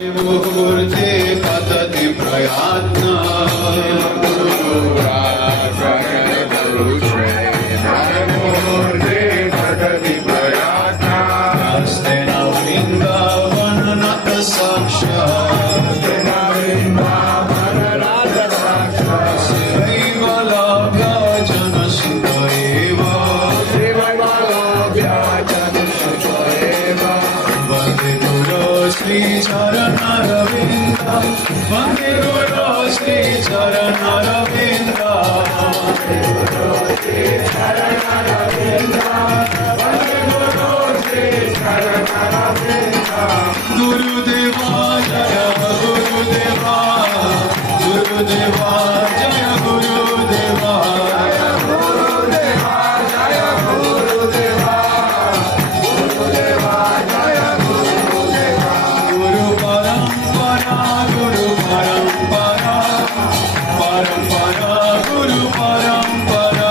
मुहूर्ते पतति प्रयत्न हस्ते न वृन्दावननत साक्षात् शिवैव लभ्य जनसुत एव वन्दे गुरो श्रीचरणरविन्द वन्दे गुरो श्रीचरणरविन्द गुरुदेवा जय गुरुदेवा गुरुदेवा जय गुरुदेवा गुरु परंपरा परंपरा गुरु परंपरा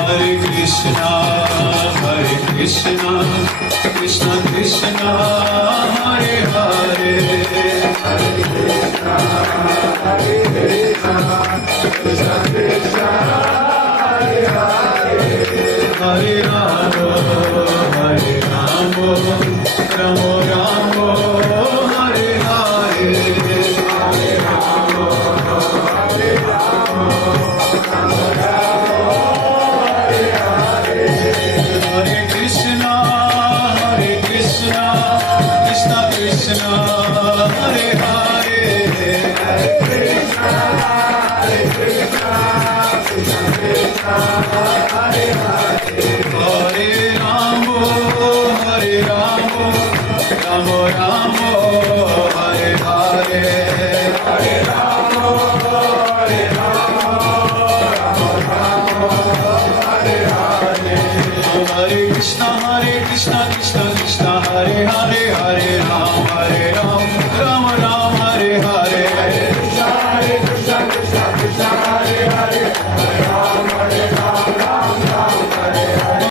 हरे कृष्णा कृष्ण कृष्ण हरे हरे हरे राम राम राम हरे हरे हरे कृष्णा कृष्ण कृष्ण हरे हरे हरे राम राम राम हरे हरे हरे कृष्ण कृष्ण कृष्ण हरे हरे हरे राम